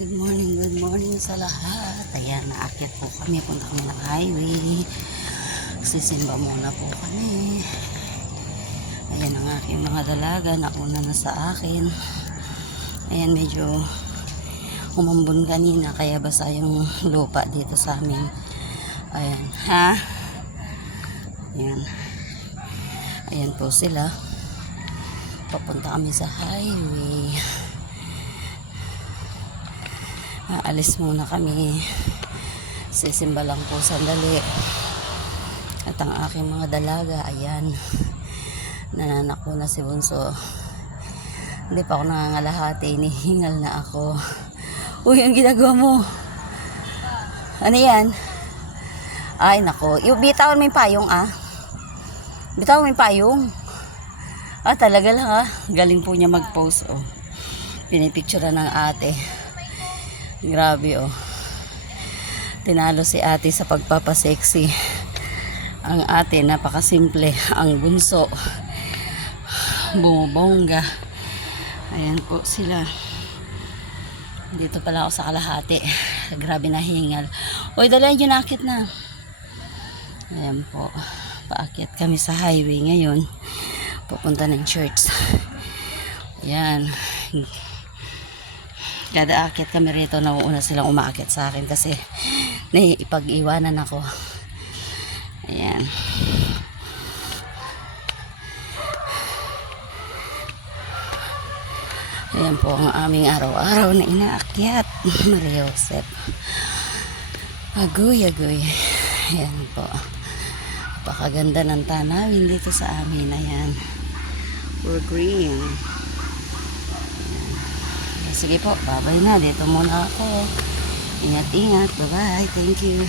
Good morning sa lahat. Ayan, naakyat po kami. Punta kami ng highway. Sisimba muna po kami. Ayan ang aking mga dalaga. Nauna na sa akin. Ayan, medyo umambon kanina. Kaya basa yung lupa dito sa amin. Ayan, ha? Ayan. Ayan po sila. Papunta kami sa highway. Aalis muna kami. Sisimba lang po sandali. At ang aking mga dalaga, ayan. Nananak ko na si Bunso. Hindi pa ako nangangalahati. Inihingal na ako. Uy, ang ginagawa mo? Ano yan? Ay, nako. Bitawan mo yung payong, ah. Bitawan mo yung payong. Ah, talaga lang, ah. Galing po niya mag-post, oh. Pinipicture ng ate. Grabe, oh. Tinalo si ate sa pagpapasexy. Ang ate, napakasimple. Ang bunso, bumubongga. Ayan po sila. Dito pala ako sa kalahati. Grabe na hingal. Uy, dalayan yun, nakit na. Ayan po. Paakyat kami sa highway ngayon. Pupunta ng church. Ayan. Kada akit kami rito, nauuna silang umaakit sa akin kasi naipag-iwanan ako. Ayan. Ayan po ang aming araw-araw na inaakyat. Maria Josep. Agoy. Ayan po. Napakaganda ng tanawin dito sa amin. Ayan. We're green. Sige po, babay na. Dito muna ako. Ingat-ingat. Bye-bye. Thank you.